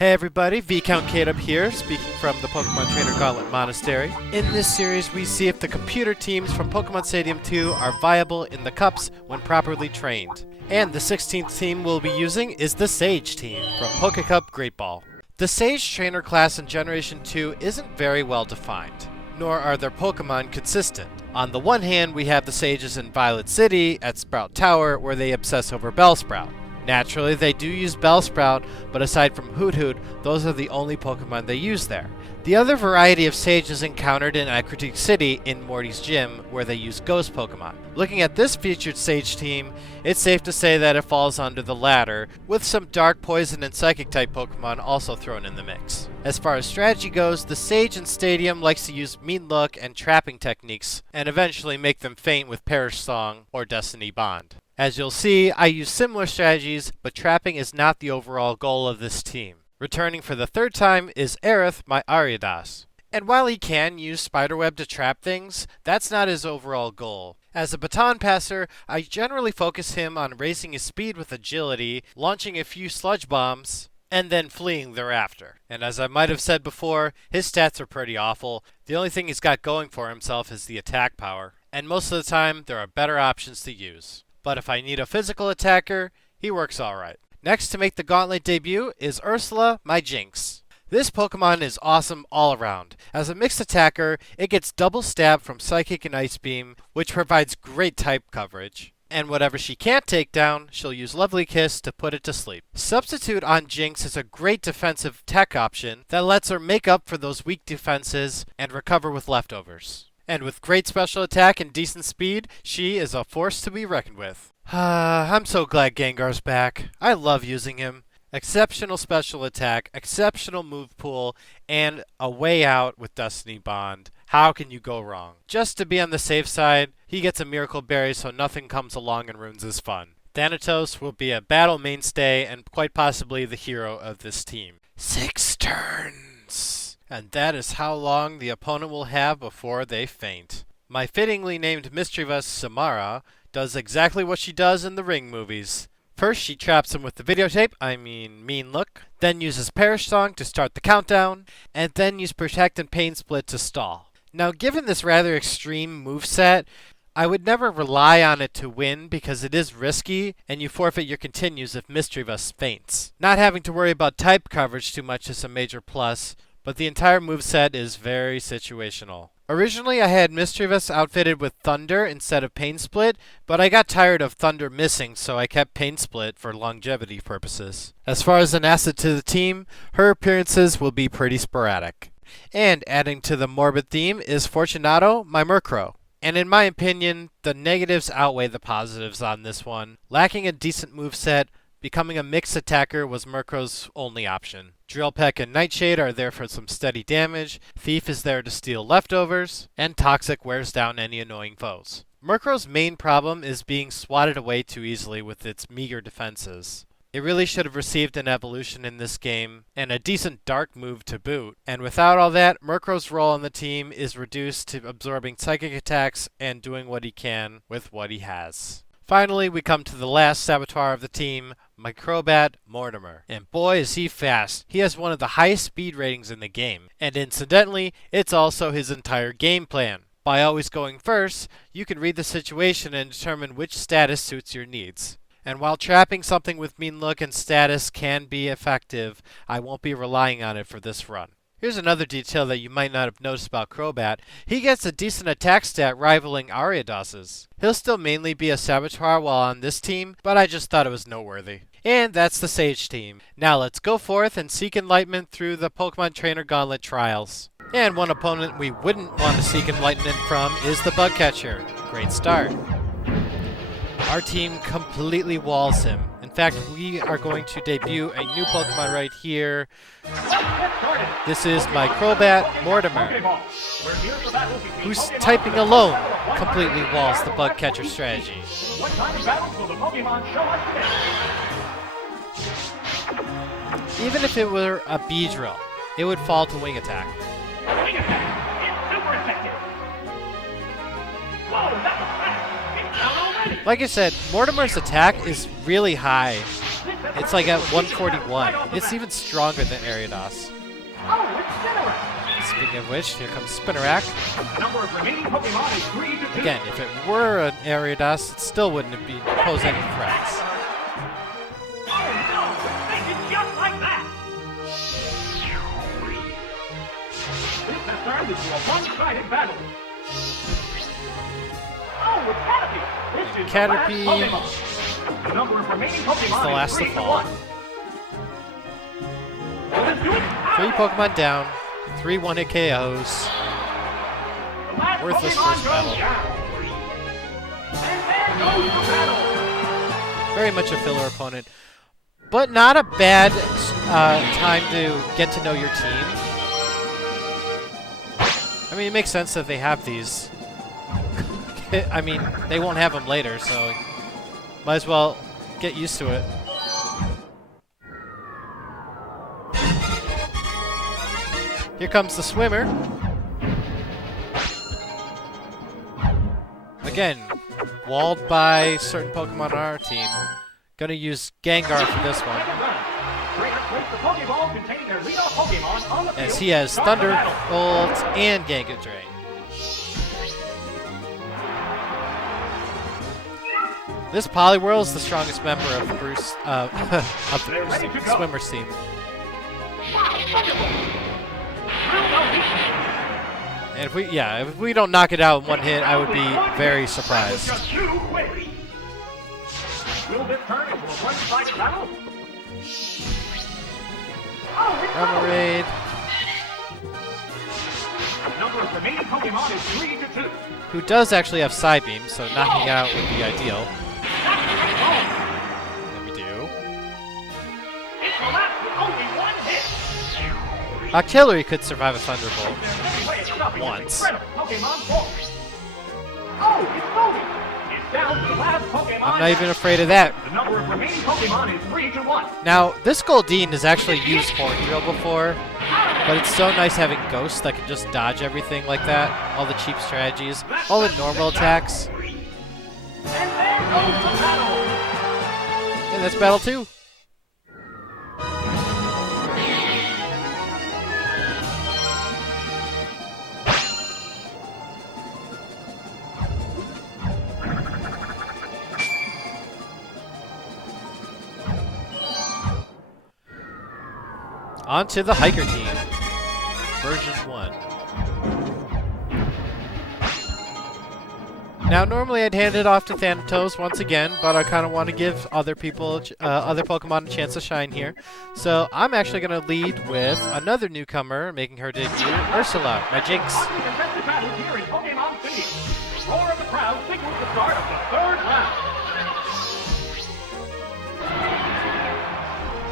Hey everybody, ViscountKdub here, speaking from the Pokemon Trainer Gauntlet Monastery. In this series, we see if the computer teams from Pokemon Stadium 2 are viable in the cups when properly trained. And the 16th team we'll be using is the Sage team from Poke Cup Great Ball. The Sage trainer class in Generation 2 isn't very well defined, nor are their Pokemon consistent. On the one hand, we have the Sages in Violet City at Sprout Tower, where they obsess over Bellsprout. Naturally, they do use Bellsprout, but aside from Hoot Hoot, those are the only Pokemon they use there. The other variety of Sage is encountered in Critique City in Morty's gym, where they use Ghost Pokemon. Looking at this featured Sage team, it's safe to say that it falls under the latter, with some Dark, Poison, and Psychic-type Pokemon also thrown in the mix. As far as strategy goes, the Sage in Stadium likes to use Mean Look and trapping techniques, and eventually make them faint with Perish Song or Destiny Bond. As you'll see, I use similar strategies, but trapping is not the overall goal of this team. Returning for the third time is Aerith, my Ariados. And while he can use Spiderweb to trap things, that's not his overall goal. As a baton passer, I generally focus him on raising his speed with agility, launching a few sludge bombs, and then fleeing thereafter. And as I might have said before, his stats are pretty awful. The only thing he's got going for himself is the attack power. And most of the time, there are better options to use. But if I need a physical attacker, he works alright. Next to make the Gauntlet debut is Ursula, my Jinx. This Pokemon is awesome all around. As a mixed attacker, it gets double stab from Psychic and Ice Beam, which provides great type coverage. And whatever she can't take down, she'll use Lovely Kiss to put it to sleep. Substitute on Jinx is a great defensive tech option that lets her make up for those weak defenses and recover with leftovers. And with great special attack and decent speed, she is a force to be reckoned with. I'm so glad Gengar's back. I love using him. Exceptional special attack, exceptional move pool, and a way out with Destiny Bond. How can you go wrong? Just to be on the safe side, he gets a Miracle Berry so nothing comes along and ruins his fun. Thanatos will be a battle mainstay and quite possibly the hero of this team. 6 turns. And that is how long the opponent will have before they faint. My fittingly named Mischievous Samara does exactly what she does in the Ring movies. First, she traps him with the videotape, Mean Look, then uses Perish Song to start the countdown, and then use Protect and Pain Split to stall. Now, given this rather extreme moveset, I would never rely on it to win because it is risky, and you forfeit your continues if Mischievous faints. Not having to worry about type coverage too much is a major plus, but the entire moveset is very situational. Originally, I had Mischievous outfitted with Thunder instead of Pain Split, but I got tired of Thunder missing, so I kept Pain Split for longevity purposes. As far as an asset to the team, her appearances will be pretty sporadic. And adding to the morbid theme is Fortunato, my Murkrow. And in my opinion, the negatives outweigh the positives on this one. Lacking a decent moveset, becoming a mixed attacker was Murkrow's only option. Drill Peck and Nightshade are there for some steady damage, Thief is there to steal leftovers, and Toxic wears down any annoying foes. Murkrow's main problem is being swatted away too easily with its meager defenses. It really should have received an evolution in this game, and a decent dark move to boot. And without all that, Murkrow's role on the team is reduced to absorbing psychic attacks and doing what he can with what he has. Finally, we come to the last saboteur of the team, my Crobat, Mortimer. And boy is he fast. He has one of the highest speed ratings in the game. And incidentally, it's also his entire game plan. By always going first, you can read the situation and determine which status suits your needs. And while trapping something with Mean Look and status can be effective, I won't be relying on it for this run. Here's another detail that you might not have noticed about Crobat. He gets a decent attack stat rivaling Ariados's. He'll still mainly be a saboteur while on this team, but I just thought it was noteworthy. And that's the Sage team. Now let's go forth and seek enlightenment through the Pokemon Trainer Gauntlet trials. And one opponent we wouldn't want to seek enlightenment from is the Bugcatcher. Great start. Our team completely walls him. In fact, we are going to debut a new Pokemon right here. This is my Crobat, Mortimer, who's typing alone completely walls the Bugcatcher strategy. Even if it were a Beedrill, it would fall to Wing Attack. Wing Attack is super effective. Whoa, that was fast. It's down already. Like I said, Mortimer's attack is really high, It's like at 141. It's even stronger than Ariados. Oh, it's Spinarak. Speaking of which, here comes Spinarak. The number of remaining Pokemon is 3 to 2. Again, if it were an Ariados, it still wouldn't pose any threats. Oh no! They did just like that! This has turned into a one-sided battle. Oh, with Caterpie! This is Caterpie. the last Pokemon. The number of remaining Pokemon the last is to 3 to fall. 1. Will it do it? 3 Pokemon down, 3 one-hit KOs. The last Worthless Pokemon first goes battle. down. And there goes the battle! Very much a filler opponent, but not a bad time to get to know your team. I mean, it makes sense that they have these. I mean, they won't have them later, so might as well get used to it. Here comes the swimmer. Again, walled by certain Pokemon on our team. Gonna use Gengar for this one, as he has Thunderbolt and Gengar Drain. This Poliwhirl is the strongest member of the Swimmer's team. And if we don't knock it out in one hit, I would be very surprised. Will this turn into a one-sided battle? Remoraid. The number of remaining Pokemon is 3 to 2. Who does actually have Side Beam, so knocking it out would be ideal. Let me do. It collapsed with only one hit. Octillery could survive a Thunderbolt. There's no way of stopping Once. this incredible Pokemon force. Oh, it's moving. It's down to the last Pokemon. I'm not even afraid of that. The number of remaining Pokemon is 3 to 1. Now, this Goldeen has actually used Horn Drill before, but it's so nice having Ghosts that can just dodge everything like that. All the cheap strategies, all the normal attacks. And there goes the battle. And that's battle 2. On to the Hiker team, version 1. Now, normally I'd hand it off to Thanatos once again, but I kind of want to give other people, other Pokemon a chance to shine here. So I'm actually going to lead with another newcomer making her debut, Ursula, my Jinx. Contested battles here in Pokemon Stadium. The roar of the crowd signals the start of the 3rd round.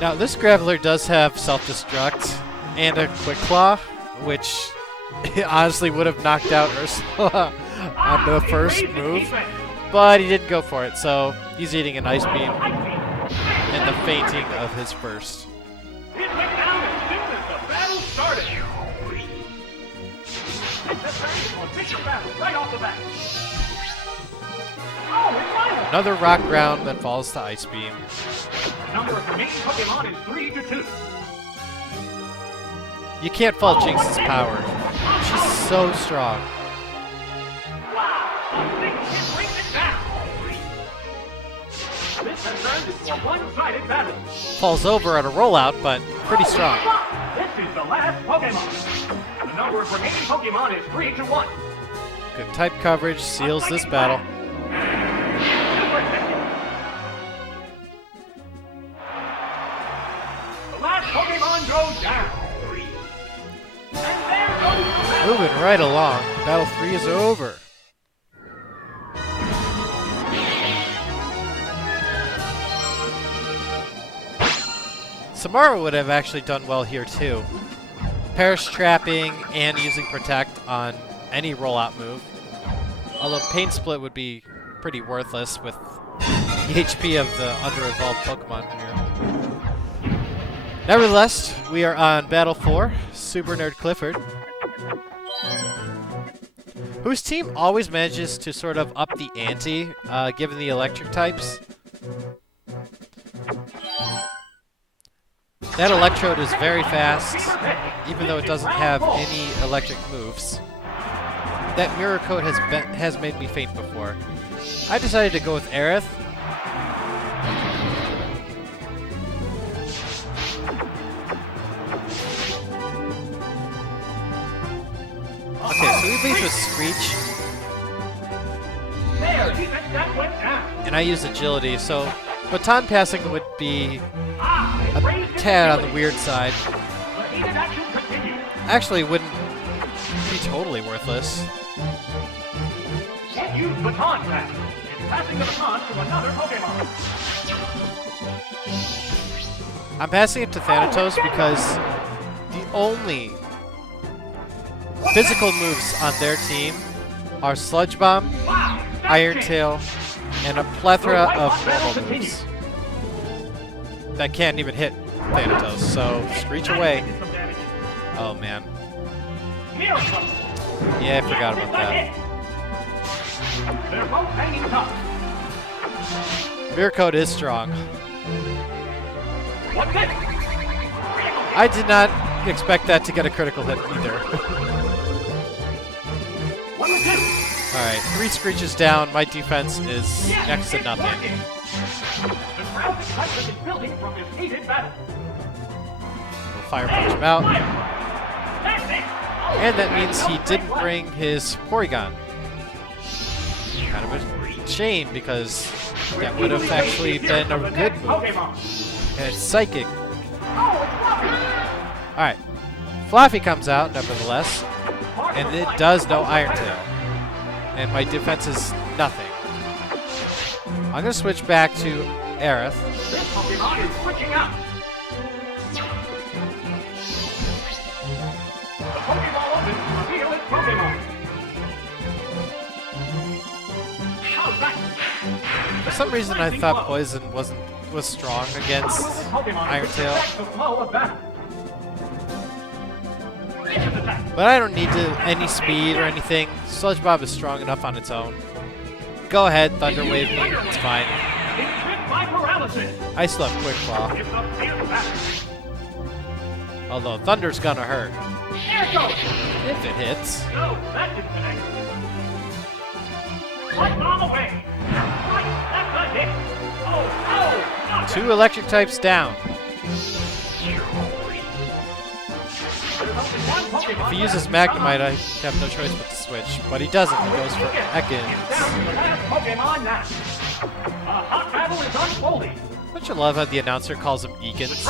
Now, this Graveler does have Self-Destruct and a Quick Claw, which honestly would have knocked out Ursula on the first move, but he didn't go for it, so he's eating an Ice Beam and the fainting of his first. It went down as soon as the battle started. It's a official battle right off the bat. Oh, it's final. Another Rock Ground that falls to Ice Beam. The number of remaining Pokemon is 3 to 2. You can't fault Jinx's power. She's so strong. Wow, a big hit brings it down. This has turned into a one-sided battle. Falls over at a rollout, but pretty strong. This is the last Pokemon. The number of remaining Pokemon is 3 to 1. Good type coverage seals this battle. Super effective. The last Pokemon goes down. And there goes the battle. Moving right along. Battle 3 is over. Samara would have actually done well here too. Perish trapping and using Protect on any rollout move. Although Pain Split would be pretty worthless with the HP of the under-evolved Pokemon here. Nevertheless, we are on Battle 4, Super Nerd Clifford, whose team always manages to sort of up the ante, given the electric types. That Electrode is very fast, even though it doesn't have any electric moves. That Mirror Coat has made me faint before. I decided to go with Aerith. Okay, so he leads with Screech. And I use Agility, so Baton Passing would be a tad on the weird side. Actually, it wouldn't be totally worthless. Use Baton Pass. It's passing the baton to another Pokemon. I'm passing it to Thanatos because the only physical moves on their team are Sludge Bomb, Iron Tail, and a plethora of normal moves that can't even hit Thanatos, so Screech away. Oh man. Yeah, I forgot about that. Mirror Coat is strong. I did not expect that to get a critical hit either. Alright, 3 Screeches down. My defense is next to nothing. We'll Fire Punch him out. And that means he didn't bring his Porygon. Kind of a shame, because that would have actually been a good move. And it's Psychic. Alright. Fluffy comes out, nevertheless. And it does no Iron Tail. And my defense is nothing. I'm going to switch back to Aerith. This Pokemon is switching out. The Pokeball opens to reveal its Pokemon. For some reason, I thought Poison was strong against Iron Tail. But I don't need any speed or anything. Sludge Bomb is strong enough on its own. Go ahead, Thunder Wave me. It's fine. I still have Quick Claw. Although Thunder's gonna hurt. If it hits. No, that didn't connect. Sludge Bomb away. That's a hit. Oh, 2 electric types down. If he uses Magnemite, I have no choice but to switch. But he doesn't. He goes for Ekans. Don't you love how the announcer calls him Ekans?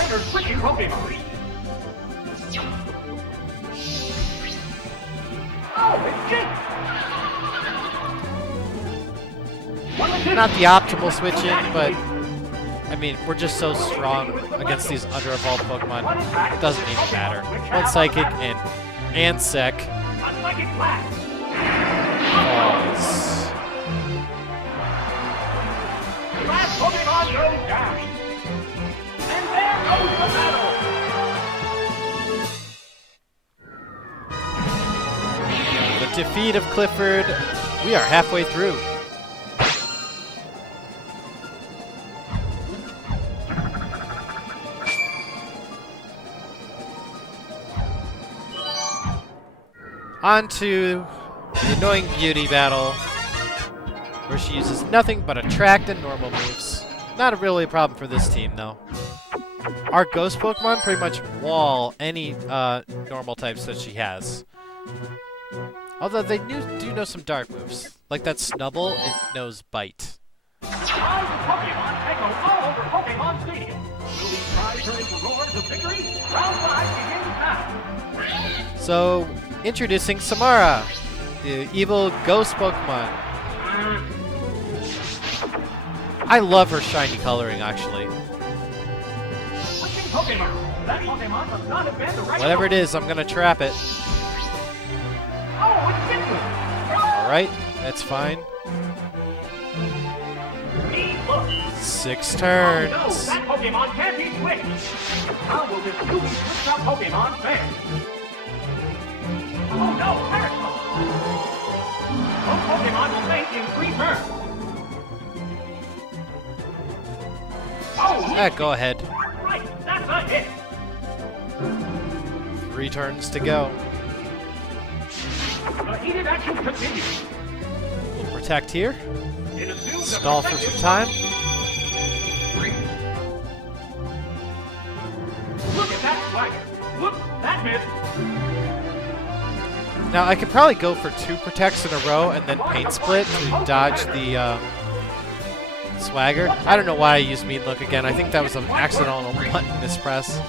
Not the optimal switch-in, but I mean, we're just so strong against these under-evolved Pokemon. It doesn't even matter. One Psychic and Sec. Falls. Last Pokemon goes down. And there goes the battle. The defeat of Clifford. We are halfway through. On to the annoying beauty battle, where she uses nothing but Attract and normal moves. Not really a problem for this team, though. Our ghost Pokemon pretty much wall any normal types that she has. Although they do know some dark moves. Like that Snubble, it knows Bite. Pokemon echo all over Pokemon Stadium. Will these tries turn into roars of victory? Round 5 begins now. So, introducing Samara, the evil ghost Pokemon. I love her shiny coloring, actually. Switching Pokemon. That Pokemon must not have been the right Whatever it is, I'm gonna trap it. Oh, it's Clifford. Alright, that's fine. 6 turns. No, that Pokemon can't be switched. How will this newly switched out Pokemon fare? Oh no, Parasol! Both Pokemon will faint in 3 turns. Oh, Go ahead. right, that's a hit. 3 turns to go. The heated action continues. We'll protect here. It assumes that Stall for some time. Look at that swagger. Look, that missed. Now, I could probably go for 2 protects in a row and then paint split to dodge the swagger. I don't know why I used Mean Look again. I think that was an accidental button mispress.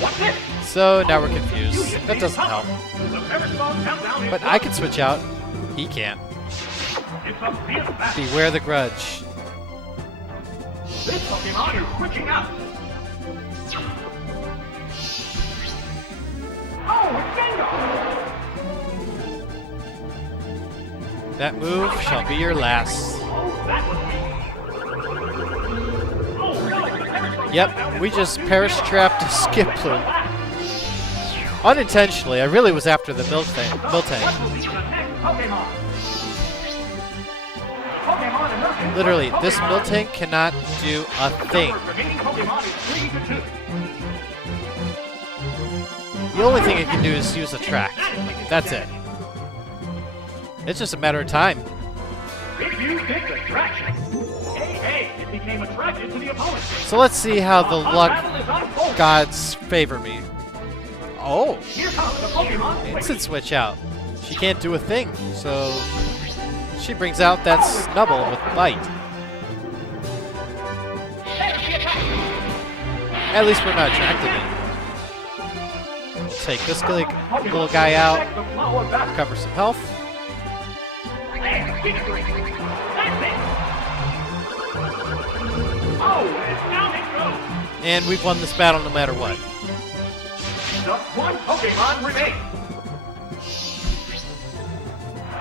What's this? So now we're confused. That doesn't help. The Periscope countdown is But I can switch out. He can't. It's a fierce battle. Beware the grudge. This Pokemon is switching out. Oh, it's Gengar! That move shall be your last. Oh, that was weak. Oh, really? The Periscope Yep, countdown we is just broken. Perish-trapped Skiploom. Unintentionally, I really was after the Miltank. What will be the next Pokemon? Pokemon emerging. Literally, Pokemon. this Miltank cannot do a thing. Number of remaining Pokemon is 3-2. The only thing it can do is use Attract. That's it. It's just a matter of time. If you pick attraction, hey, it became attracted to the opponent. So let's see how the A luck battle is unfolding. gods favor me. Oh, Here comes the Pokemon switch. instant switch out. She can't do a thing, so she brings out that Snubble with Bite. There's the attack. At least we're not attracted in. We'll take this little guy out, Check the flow of battle. recover some health. There, victory. That's it. Oh, it's down it goes. And we've won this battle no matter what. Just one Pokemon remains.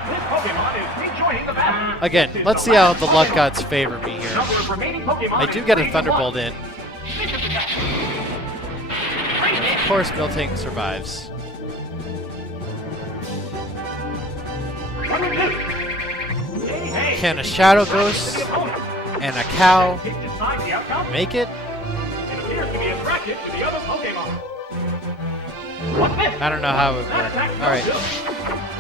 This Pokemon is rejoining the battle. Again, This is let's the see how last the luck Pokemon. gods favor me here. Number of remaining Pokemon I do is get a 3-1. Thunderbolt in. Vicious attack. Great hit. Of course, Miltank survives. 1-2. Hey. Can a Shadow Ghost The opponent. and a cow It decides the outcome. make it? It appears to be attracted to the other Pokemon. What's this? I don't know how it would That work. attack's no Alright. good.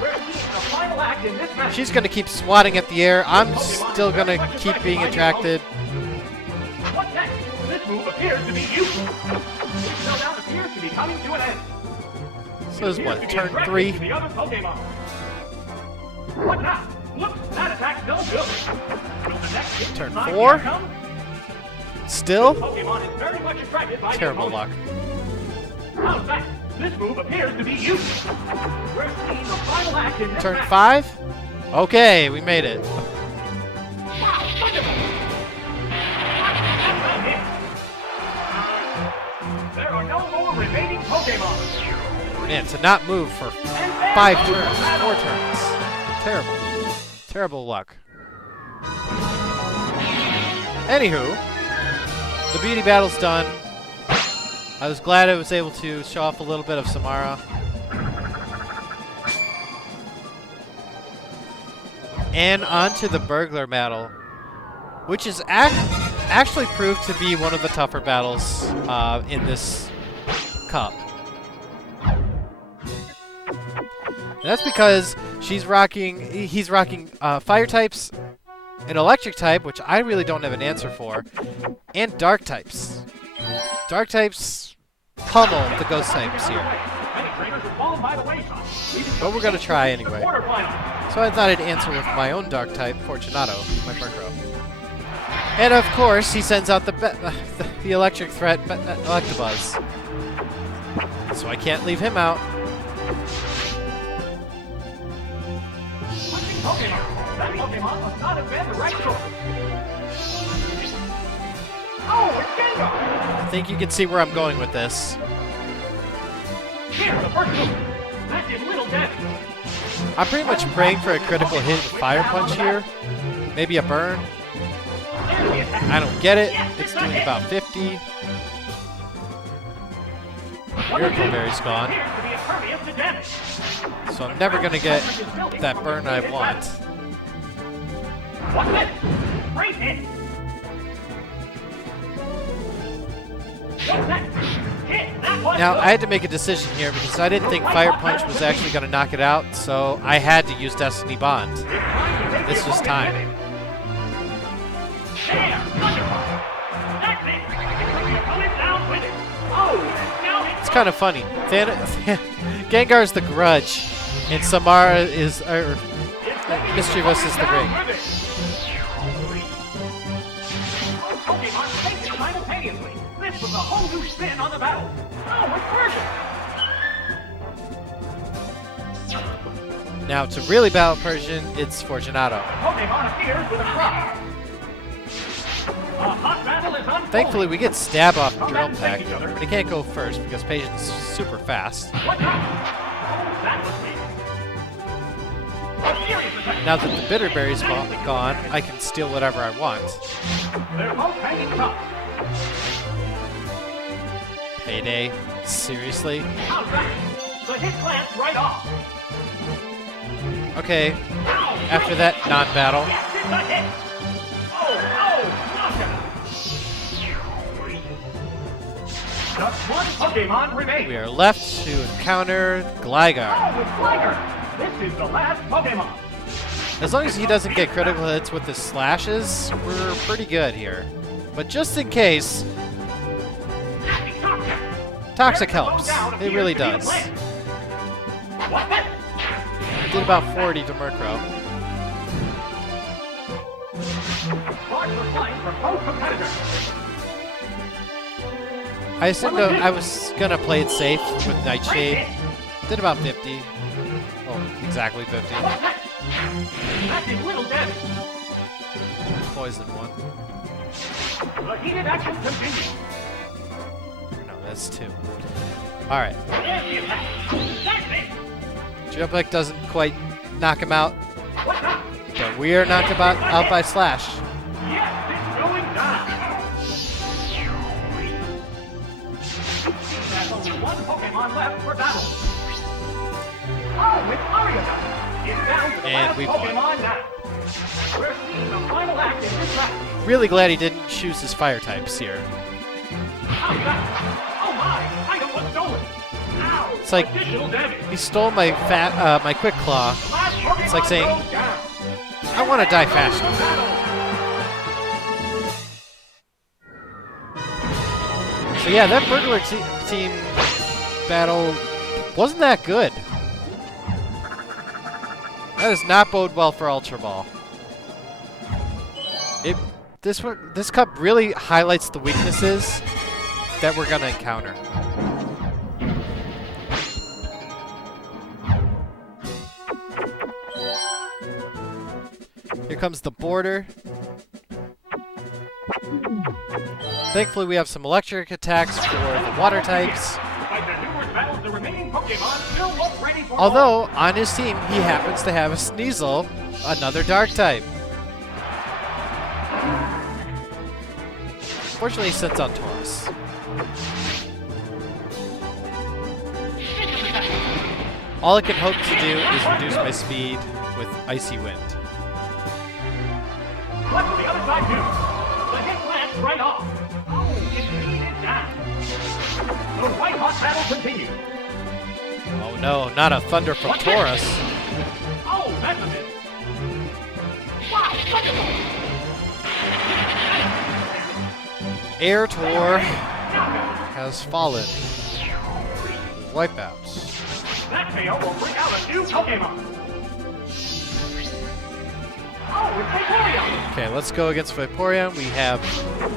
We're seeing the final act in this match. She's going to keep swatting at the air. I'm still going to keep being attracted. What's next? This move appears to be useless. This showdown appears to be coming to an end. So this is what, Appears to be turn attracted 3? to the other Pokemon. What now? Look, that attack's no good. Will the next hit Turn decide the 4? outcome? Still? Pokemon is very much attracted by the Terrible luck. opponent. How's that? This move appears to be useless. We're seeing the final act in this Turn match. 5? Okay, we made it. Wow, wonderful! That's a hit. There are no more remaining Pokemon. Man, to not move for And there 5 goes the turns, battle. 4 turns. Terrible. Terrible luck. Anywho, the beauty battle's done. I was glad I was able to show off a little bit of Samara. And on to the burglar battle, which is actually proved to be one of the tougher battles in this cup. And that's because he's rocking fire types, an electric type, which I really don't have an answer for, and dark types. Dark types pummel the ghost types here. Many trainers have fallen by the wayside. But we're going to try anyway. Quarterfinal. So I thought I'd answer with my own dark type, Fortunato, my Murkrow. And of course, he sends out the electric threat, Electabuzz. So I can't leave him out. Switching Pokemon. That Pokemon must not have been the right choice. Oh, it's Gengar! I think you can see where I'm going with this. Here, the first move. That did little damage. I'm pretty much praying for a critical hit with Fire Punch here. Maybe a burn. There's the attack. I don't get it. It's doing about 50. Miracle Berry's gone. Appears to be impervious to damage. So I'm never going to get that burn I want. What's this? Great hit. What's that? Now, I had to make a decision here because I didn't think Fire Punch was actually going to knock it out, so I had to use Destiny Bond. This was time. It's kind of funny. Gengar's the Grudge, and Samara is... Mischievous is the Ring. This was a whole new spin on the battle. Oh, it's Persian. Now, to really battle Persian, it's Fortunato. Pokemon appears with a cry. A hot battle is unfolding. Thankfully, we get Stab off Drill Peck, but he can't go first because Patience is super fast. What happened? Oh, that was me. A serious attack. Now that the Bitter Berry's gone, I can steal whatever I want. They're both hanging tough. Payday? Seriously? How's that? The hit glanced right off. Okay, after that non-battle. Yes, it's a hit. Oh, knockout. Just one Pokemon remains. We are left to encounter Gligar. Oh, it's Gligar. This is the last Pokemon. As long as he doesn't get critical hits with his slashes, we're pretty good here. But just in case, Toxic helps. It really does. What's that? Did about 40 to Murkrow. Sparks are flying from both competitors. I assumed I was gonna play it safe with Nightshade. Did about 50. Oh, exactly 50. That did little damage. Poison one. The heated action continues. No, that's 2. Alright. There's the attack. That's it. Drill Peck doesn't quite knock him out, What's up? but we are knocked out by Slash. Yes, it's going down. There's only one Pokemon left for battle. Oh, it's Ariana. It's down to the And last we won. Pokemon now. We're seeing the final act in this match. Really glad he didn't choose his fire types here. How's that? Oh my! Item was stolen. Ow! It's like Additional damage. he stole my my Quick Claw. Last Pokemon It's like saying, goes down. I want to die faster. So yeah, that Burglar team battle wasn't that good. That does not bode well for Ultra Ball. This cup really highlights the weaknesses that we're gonna encounter. Here comes the border. Thankfully, we have some electric attacks for the water types. Despite their numerous battles, the remaining Pokemon still look ready for Although, on his team, he happens to have a Sneasel, another dark type. Fortunately, he sits on Taurus. All I can hope to do is reduce my speed with Icy Wind. What will the other side do? The hit glanced right off. Oh, it's needed down. The white hot battle continues. Oh no, not a Thunder from What's that? Taurus. Oh, that's a miss. Wow, Thunderbolt. Air Tor has fallen. Wipeouts. That KO will bring out a new Pokemon. Oh, it's Vaporeon. Okay, let's go against Vaporeon. We have A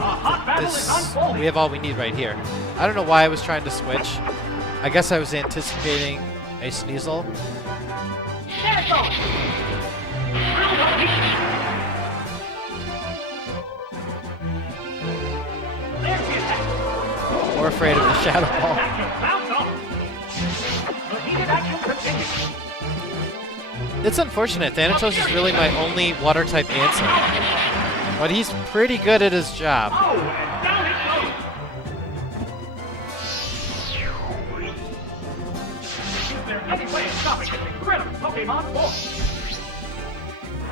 hot battle is this. unfolding. We have all we need right here. I don't know why I was trying to switch. I guess I was anticipating a Sneasel. There it goes. Drill the heat. There's the attack. More afraid of the Shadow Ball. That just bounced off. The heated action continues. It's unfortunate. Thanatos is really my only water type answer. But he's pretty good at his job. Oh, and down it goes. Is there any way of stopping this incredible Pokemon force?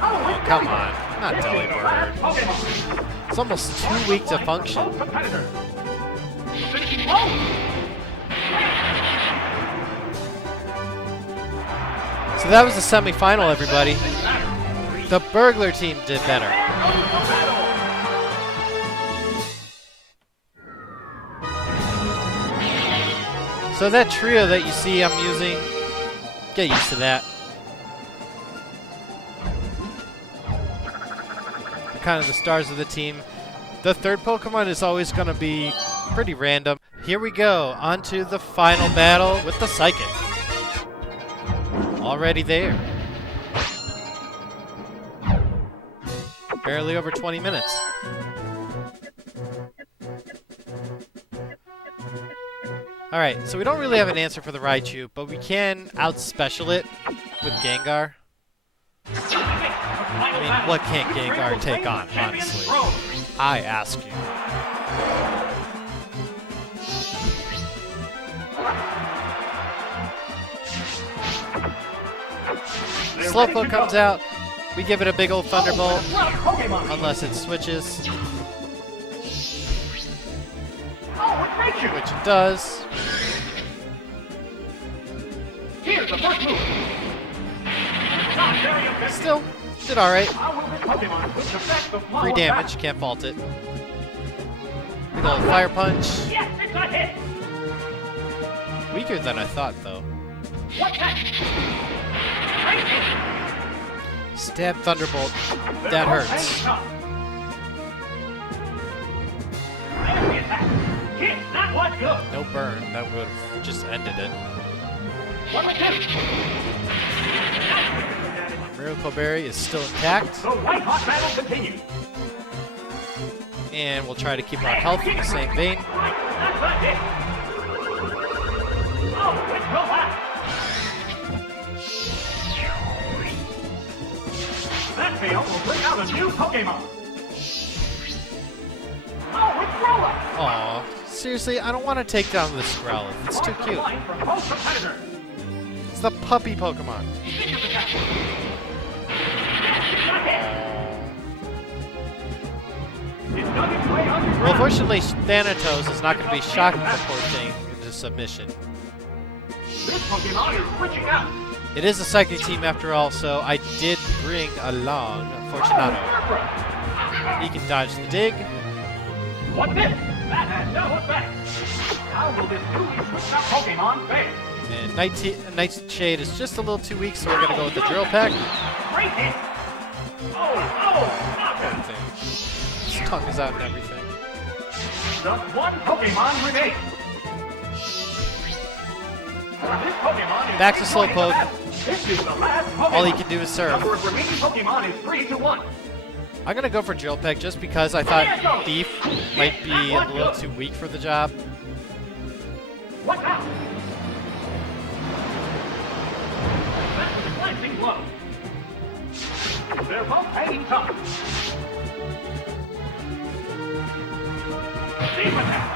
Oh, it's Come Delibird. on, not This is the Delibird. last Pokemon. It's almost too weak to function. Both competitors. The finishing blow. So that was the semifinal, everybody. The burglar team did better. So that trio that you see I'm using, get used to that. They're kind of the stars of the team. The third Pokemon is always going to be pretty random. Here we go, on to the final battle with the Psychic. Already there. Barely over 20 minutes. Alright, so we don't really have an answer for the Raichu, but we can out-special it with Gengar. I mean, what can't Gengar take on, honestly? I ask you. Slowpoke comes out. We give it a big old Thunderbolt, unless it switches. Which it does. Still, did alright. 3 damage, can't fault it. Big old Fire Punch. Weaker than I thought, though. Stab Thunderbolt. That hurts. No burn. That would have just ended it. Miracle Berry is still intact. And we'll try to keep our health in the same vein. That fail will bring out a new Pokemon. Aw, seriously, I don't want to take down this Growlithe. It's too cute. It's the puppy Pokemon. Well, fortunately, Thanatos is not going to be shocking the poor thing into submission. This Pokemon is switching out. It is a Psychic team after all, so I did bring along Fortunato. He can dodge the dig. What's this? That has no effect. How will this newly switched out Pokemon fare? And Nightshade is just a little too weak, so we're going to go with the Drill Peck. Great hit. That thing. His tongue is out and everything. Just one Pokemon remains. This Pokemon is Back to Slowpoke. This is the last Pokemon. All he can do is serve. Number of remaining Pokemon is 3-1. I'm going to go for Drill Peck just because I thought Thief might be a little too weak for the job. What now? That's a glancing blow. They're both hanging tough.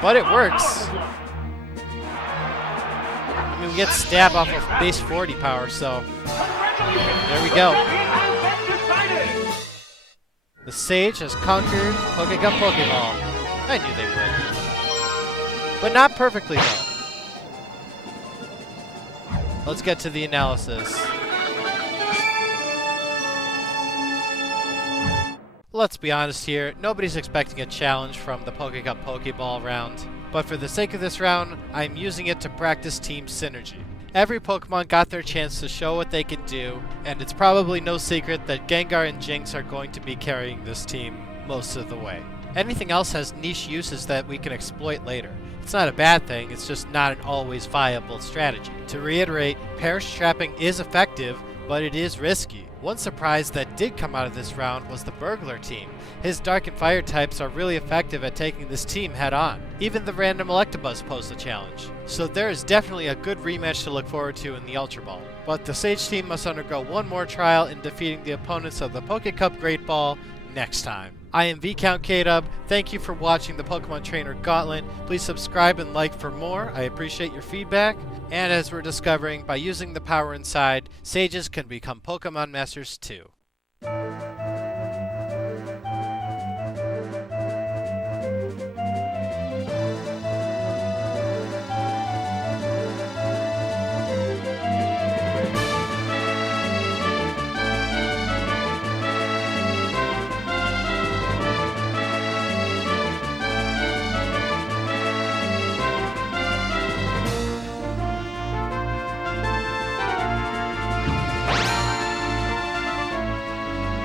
But it works. I mean, we get stab off of base 40 power, so there we go. The Sage has conquered Poke Cup Pokeball. I knew they would. But not perfectly, though. Let's get to the analysis. Let's be honest here, nobody's expecting a challenge from the Poke Cup Pokeball round. But for the sake of this round, I'm using it to practice team synergy. Every Pokemon got their chance to show what they can do, and it's probably no secret that Gengar and Jinx are going to be carrying this team most of the way. Anything else has niche uses that we can exploit later. It's not a bad thing, it's just not an always viable strategy. To reiterate, Perish Trapping is effective, but it is risky. One surprise that did come out of this round was the Burglar team. His Dark and Fire types are really effective at taking this team head on. Even the random Electabuzz posed a challenge. So there is definitely a good rematch to look forward to in the Ultra Ball. But the Sage team must undergo one more trial in defeating the opponents of the Poke Cup Great Ball next time. I am ViscountKdub. Thank you for watching the Pokemon Trainer Gauntlet. Please subscribe and like for more. I appreciate your feedback. And as we're discovering, by using the power inside, Sages can become Pokemon Masters too.